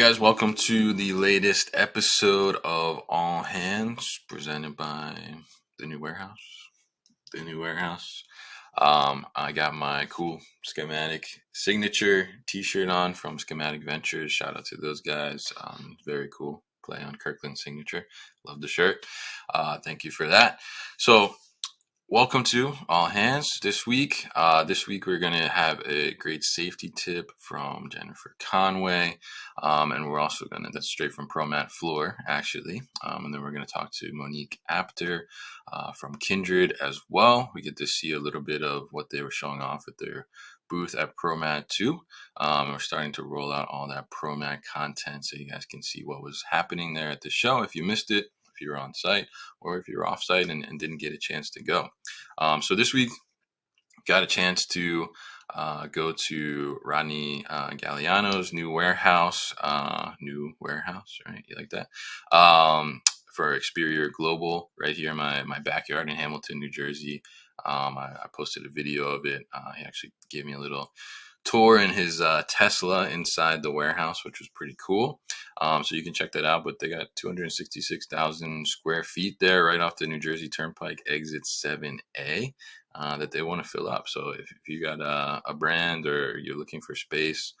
guys, welcome to the latest episode of All Hands, presented by the New Warehouse. I got my cool Schematic signature t-shirt on from Schematic Ventures. Shout out to those guys. Very cool play on Kirkland's signature. Love the shirt. Thank you for that. So welcome to All Hands this week. We're going to have a great safety tip from Jennifer Conway. And we're also that's straight from ProMat Floor, actually. And then we're going to talk to Monique Apter from Kindred as well. We get to see a little bit of what they were showing off at their booth at ProMat 2. We're starting to roll out all that ProMat content so you guys can see what was happening there at the show if you missed it. If you're on site or if you're off site and didn't get a chance to go. So this week, got a chance to go to Rodney Galliano's new warehouse, right? You like that? For Experior Global right here in my backyard in Hamilton, New Jersey. I posted a video of it. He actually gave me a little tour in his Tesla inside the warehouse, which was pretty cool. So you can check that out. But they got 266,000 square feet there right off the New Jersey Turnpike exit 7A that they want to fill up. So if you got a brand or you're looking for space,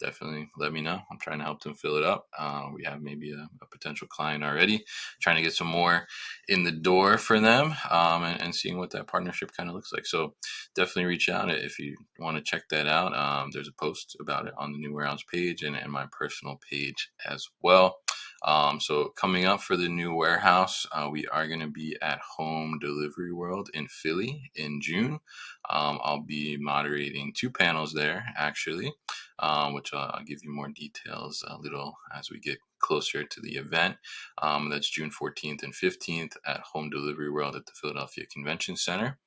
definitely let me know. I'm trying to help them fill it up. We have maybe a potential client already, trying to get some more in the door for them, and seeing what that partnership kind of looks like. So definitely reach out if you want to check that out. There's a post about it on the New Warehouse page and my personal page as well. So coming up for the New Warehouse, we are going to be at Home Delivery World in Philly in June. I'll be moderating 2 panels there, actually, which I'll give you more details a little as we get closer to the event. That's June 14th and 15th at Home Delivery World at the Philadelphia Convention Center.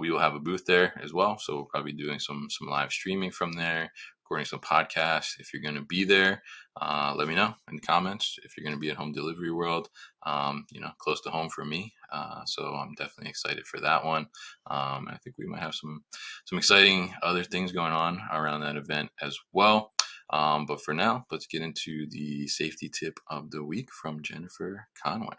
We will have a booth there as well, so we'll probably be doing some live streaming from there, recording some podcasts. If you're going to be there, let me know in the comments if you're going to be at Home Delivery World, close to home for me. So I'm definitely excited for that one. I think we might have some exciting other things going on around that event as well. But for now, let's get into the safety tip of the week from Jennifer Conway.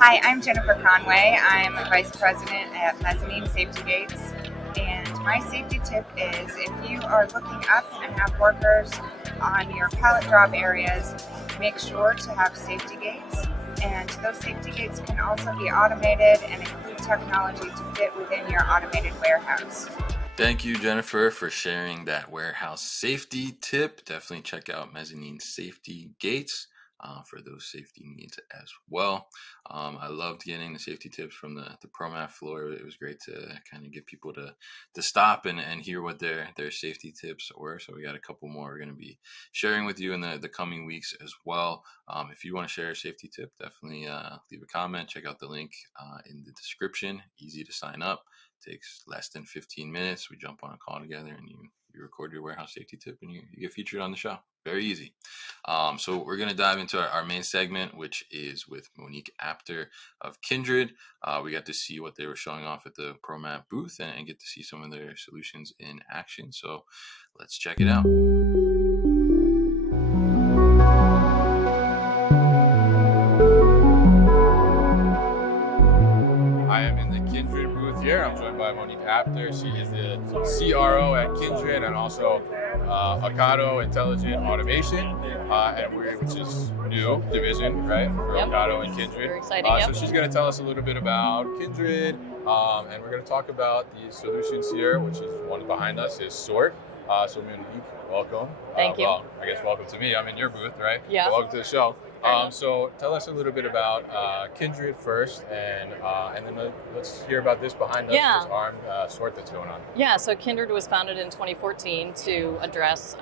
Hi, I'm Jennifer Conway. I'm a Vice President at Mezzanine Safeti-Gates. And my safety tip is if you are looking up and have workers on your pallet drop areas, make sure to have safety gates. And those safety gates can also be automated and include technology to fit within your automated warehouse. Thank you, Jennifer, for sharing that warehouse safety tip. Definitely check out Mezzanine Safeti-Gates for those safety needs as well. I loved getting the safety tips from the ProMat floor. It was great to kind of get people to stop and hear what their safety tips were. So we got a couple more we're going to be sharing with you in the coming weeks as well. If you want to share a safety tip, definitely leave a comment. Check out the link in the description. Easy to sign up. Takes less than 15 minutes. We jump on a call together and you record your warehouse safety tip and you get featured on the show. Very easy. So we're going to dive into our main segment, which is with Monique Apter of Kindred. We got to see what they were showing off at the ProMat booth and get to see some of their solutions in action. So let's check it out. I am in the Kindred booth here. I'm joined by Monique Apter. She is the CRO at Kindred and also Ocado Intelligent Automation, which is new division, right? For Ocado and Kindred. Very exciting. So she's going to tell us a little bit about Kindred, and we're going to talk about the solutions here, which is one behind us is Sort. So Monique, welcome. Thank you. Well, I guess welcome to me. I'm in your booth, right? Yeah. So welcome to the show. So tell us a little bit about Kindred first, and then let's hear about this behind us, this armed Sort that's going on. Yeah, so Kindred was founded in 2014 to address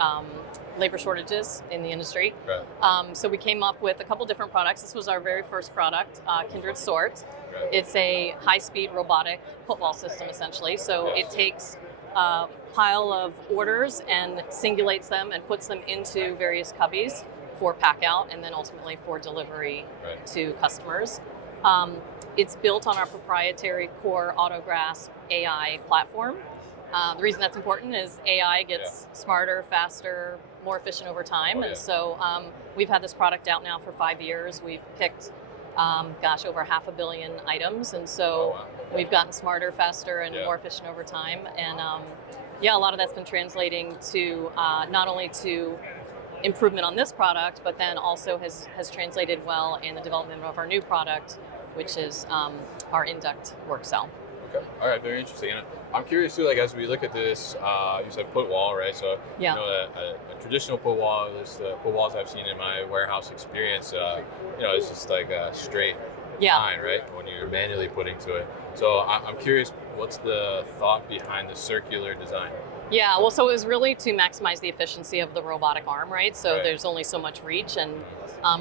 labor shortages in the industry. Right. So we came up with a couple different products. This was our very first product, Kindred Sort. Right. It's a high-speed robotic football system, essentially. So it takes a pile of orders and singulates them and puts them into various cubbies for pack out and then ultimately for delivery to customers. It's built on our proprietary core AutoGrasp AI platform. The reason that's important is AI gets smarter, faster, more efficient over time. And so we've had this product out now for 5 years. We've picked, over 500 million items. And so we've gotten smarter, faster, and more efficient over time. And a lot of that's been translating to not only to improvement on this product, but then also has translated well in the development of our new product, which is our Induct work cell. Okay. All right. Very interesting. And I'm curious too. Like as we look at this, you said put wall, right? So you know a traditional put wall is the put walls I've seen in my warehouse experience. It's just like a straight line, right? When you're manually putting to it. So I'm curious, what's the thought behind the circular design? Yeah, well, so it was really to maximize the efficiency of the robotic arm, right? So there's only so much reach, and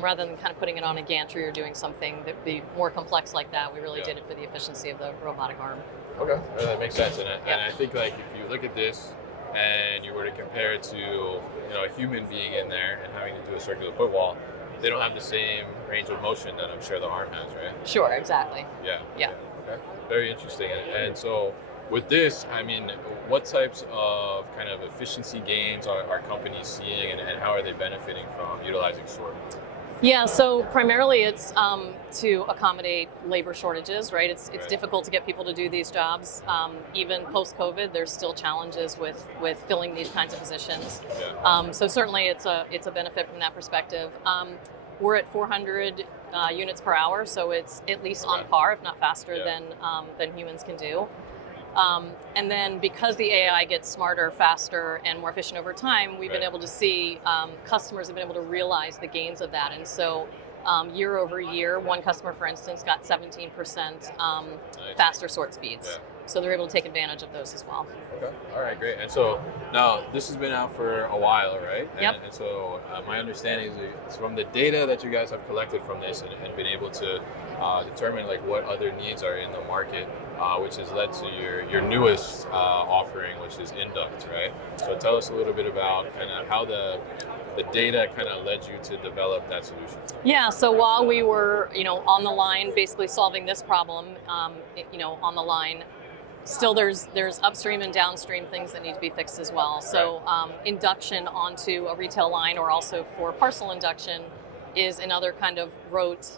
rather than kind of putting it on a gantry or doing something that would be more complex like that, we really did it for the efficiency of the robotic arm. Okay, that makes sense. And I think like if you look at this and you were to compare it to a human being in there and having to do a circular put wall, they don't have the same range of motion that I'm sure the arm has, right? Sure, exactly. Yeah. Okay. Very interesting. And so with this, I mean, what types of kind of efficiency gains are companies seeing, and how are they benefiting from utilizing sort? Yeah, so primarily it's to accommodate labor shortages, right? It's difficult to get people to do these jobs. Even post-COVID, there's still challenges with filling these kinds of positions. So certainly it's a benefit from that perspective. We're at 400 units per hour, so it's at least on par, if not faster than humans can do. And then because the AI gets smarter, faster, and more efficient over time, we've been able to see customers have been able to realize the gains of that. And so year over year, one customer, for instance, got 17% faster sort speeds. So they're able to take advantage of those as well. Okay. All right, great. And so now this has been out for a while, right? And so my understanding is from the data that you guys have collected from this and been able to determine like what other needs are in the market, which has led to your newest offering, which is Induct, right? So tell us a little bit about kind of how the data kind of led you to develop that solution. Yeah, so while we were, on the line, basically solving this problem, on the line, still there's upstream and downstream things that need to be fixed as well. So induction onto a retail line, or also for parcel induction, is another kind of rote,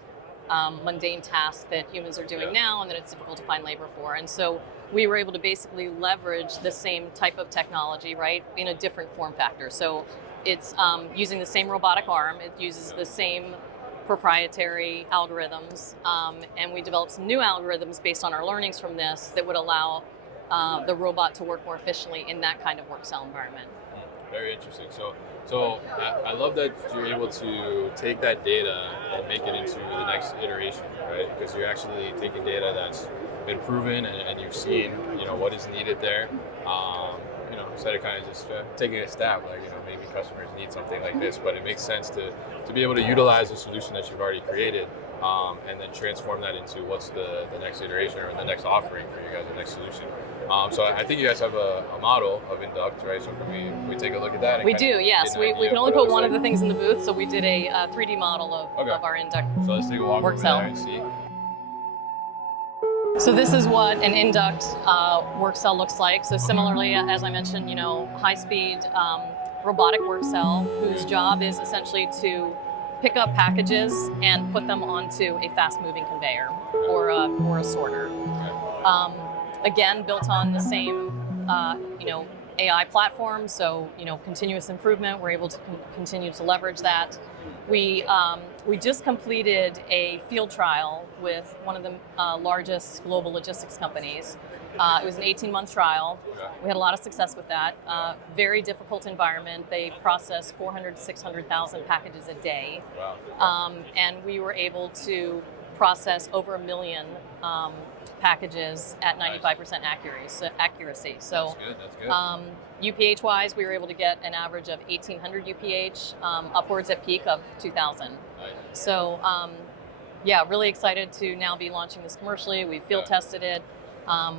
mundane task that humans are doing now, and that it's difficult to find labor for. And so we were able to basically leverage the same type of technology, right, in a different form factor. So it's using the same robotic arm. It uses the same proprietary algorithms, and we developed some new algorithms based on our learnings from this that would allow the robot to work more efficiently in that kind of work cell environment. Very interesting. So I love that you're able to take that data and make it into the next iteration, right? Because you're actually taking data that's been proven and you've seen, what is needed there. Instead of kind of just taking a stab, like, maybe customers need something like this, but it makes sense to be able to utilize the solution that you've already created, and then transform that into what's the next iteration or the next offering for you guys, the next solution. So I think you guys have a model of Induct, right? So can we take a look at that? And we do, yes. We can only put one of the things in the booth, so we did a 3D model of our Induct So let's take a walk over there and see. So this is what an Induct work cell looks like. So similarly, as I mentioned, high-speed robotic work cell whose job is essentially to pick up packages and put them onto a fast-moving conveyor or a sorter. Again, built on the same AI platform, so continuous improvement. We're able to continue to leverage that. We just completed a field trial with one of the largest global logistics companies. It was an 18-month trial. We had a lot of success with that. Very difficult environment. They process 400,000 to 600,000 packages a day. And we were able to process over 1 million packages at 95% accuracy. So That's good. UPH-wise, we were able to get an average of 1,800 UPH, upwards at peak of 2,000. So really excited to now be launching this commercially. We field tested it.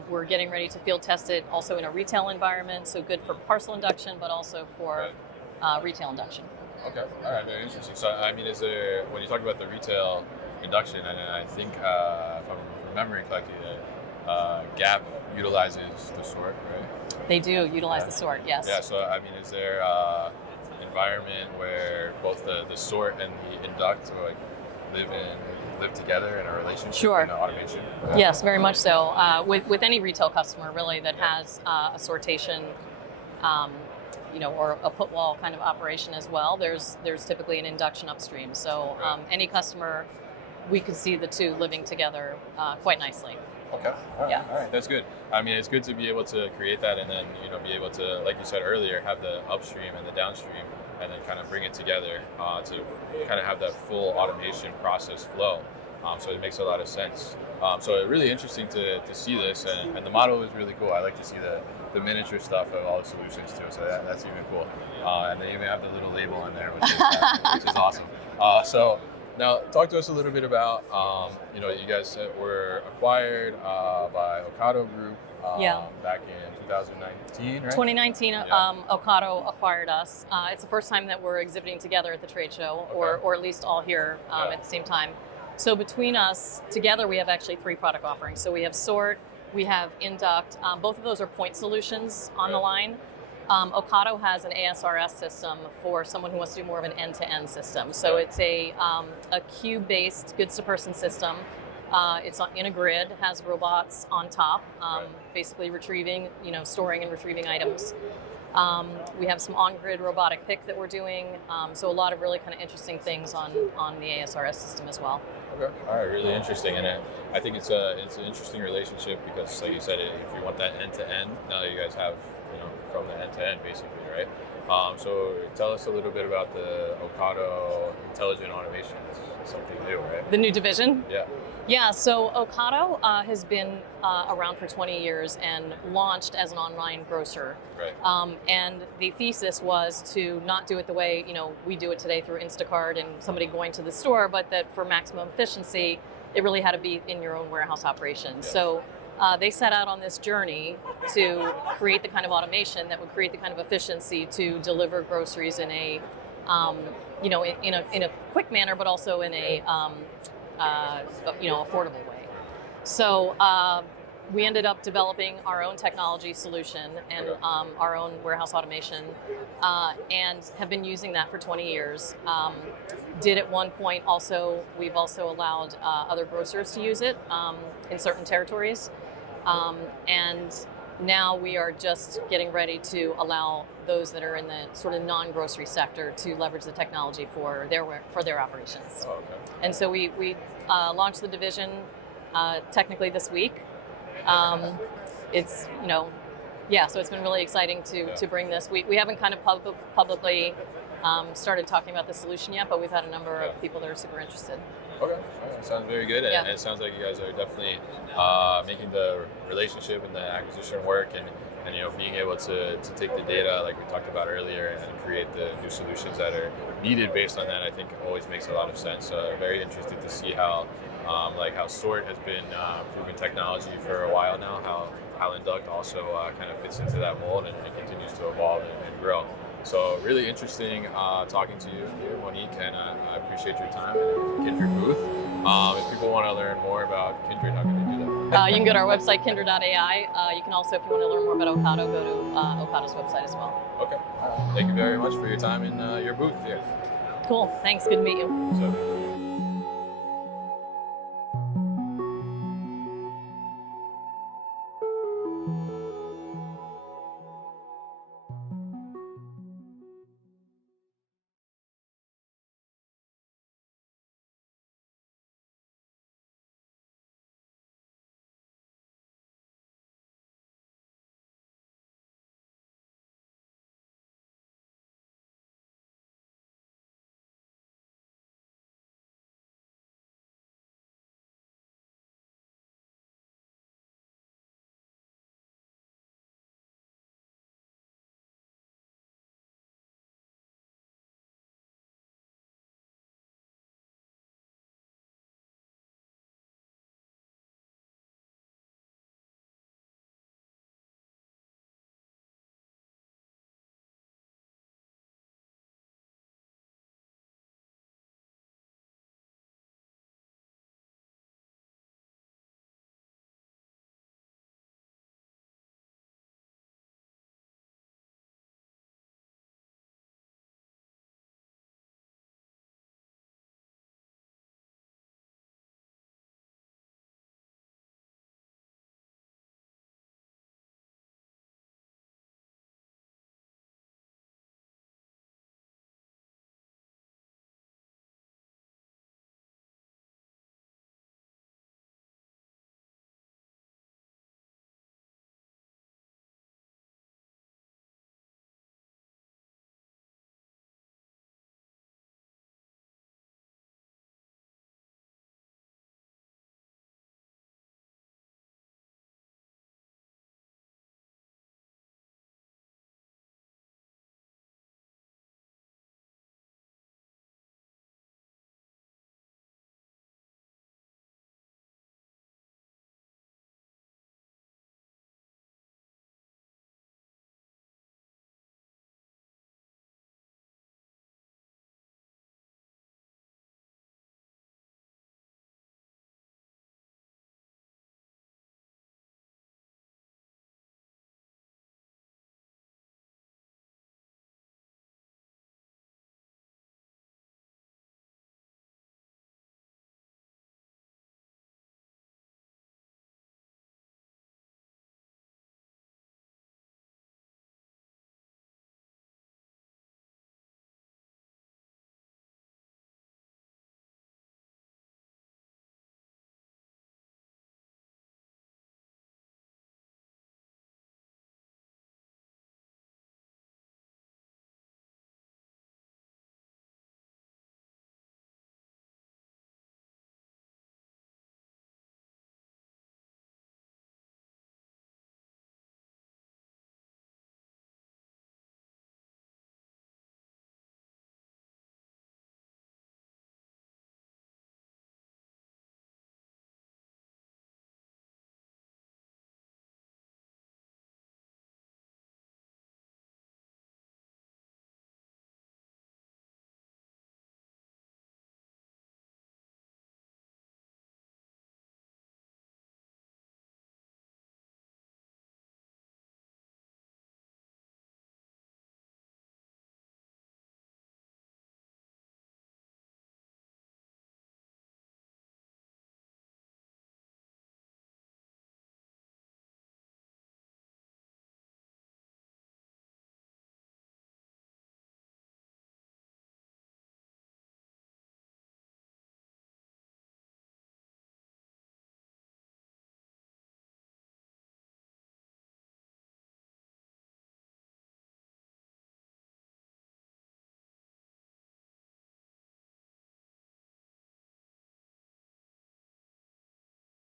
We're getting ready to field test it also in a retail environment, so good for parcel induction, but also for retail induction. Okay, all right, very interesting. So, I mean, is there, when you talk about the retail induction, and I think, if I'm remembering correctly, Gap utilizes the sort, right? They do utilize the sort, yes. Yeah, so I mean, is there environment where both the sort and the induct like live together in a relationship? Sure. In automation? Yes, very much so. With any retail customer really that has a sortation, or a put wall kind of operation as well, there's typically an induction upstream. So any customer, we could see the two living together quite nicely. Okay. All right. All right. That's good. I mean, it's good to be able to create that and then, be able to, like you said earlier, have the upstream and the downstream and then kind of bring it together to kind of have that full automation process flow. So it makes a lot of sense. So it's really interesting to see this and the model is really cool. I like to see the miniature stuff of all the solutions too. So that's even cool. And they even have the little label on there, which is awesome. So now, talk to us a little bit about, you guys were acquired by Ocado Group back in 2019, right? 2019, Ocado acquired us. It's the first time that we're exhibiting together at the trade show, or at least all here at the same time. So between us, together, we have actually 3 product offerings. So we have Sort, we have Induct. Both of those are point solutions on the line. Ocado has an ASRS system for someone who wants to do more of an end-to-end system. So it's a cube-based goods-to-person system. It's in a grid, has robots on top, basically retrieving, storing and retrieving items. We have some on-grid robotic pick that we're doing. So a lot of really kind of interesting things on the ASRS system as well. Okay. All right. Really interesting, and I think it's an interesting relationship because, like you said, if you want that end-to-end, now that you guys have, from the end-to-end, basically, right? So tell us a little bit about the Ocado Intelligent Automation. It's something new, right? The new division? Yeah. Yeah, so Ocado has been around for 20 years and launched as an online grocer. Right. And the thesis was to not do it the way, we do it today through Instacart and somebody going to the store, but that for maximum efficiency, it really had to be in your own warehouse operations. Yeah. So they set out on this journey to create the kind of automation that would create the kind of efficiency to deliver groceries in a, in a quick manner, but also in a, affordable way. So we ended up developing our own technology solution and our own warehouse automation, and have been using that for 20 years. Did at one point we've also allowed other grocers to use it in certain territories. And now we are just getting ready to allow those that are in the sort of non-grocery sector to leverage the technology for their operations. Oh, okay. And so we launched the division technically this week. It's so it's been really exciting to bring this. We haven't kind of publicly started talking about the solution yet, but we've had a number of people that are super interested. Okay, right. Sounds very good, and it sounds like you guys are definitely making the relationship and the acquisition work, and being able to take the data like we talked about earlier and create the new solutions that are needed based on that. I think always makes a lot of sense. Very interested to see how Sort has been proven technology for a while now. How Induct also kind of fits into that mold and continues to evolve and grow. So really interesting talking to you here, Monique, and I appreciate your time at the Kindred booth. If people want to learn more about Kindred, how can they do that? You can go to our website, kindred.ai. You can also, if you want to learn more about Ocado, go to Ocado's website as well. Okay. Thank you very much for your time in your booth here. Cool. Thanks. Good to meet you. So.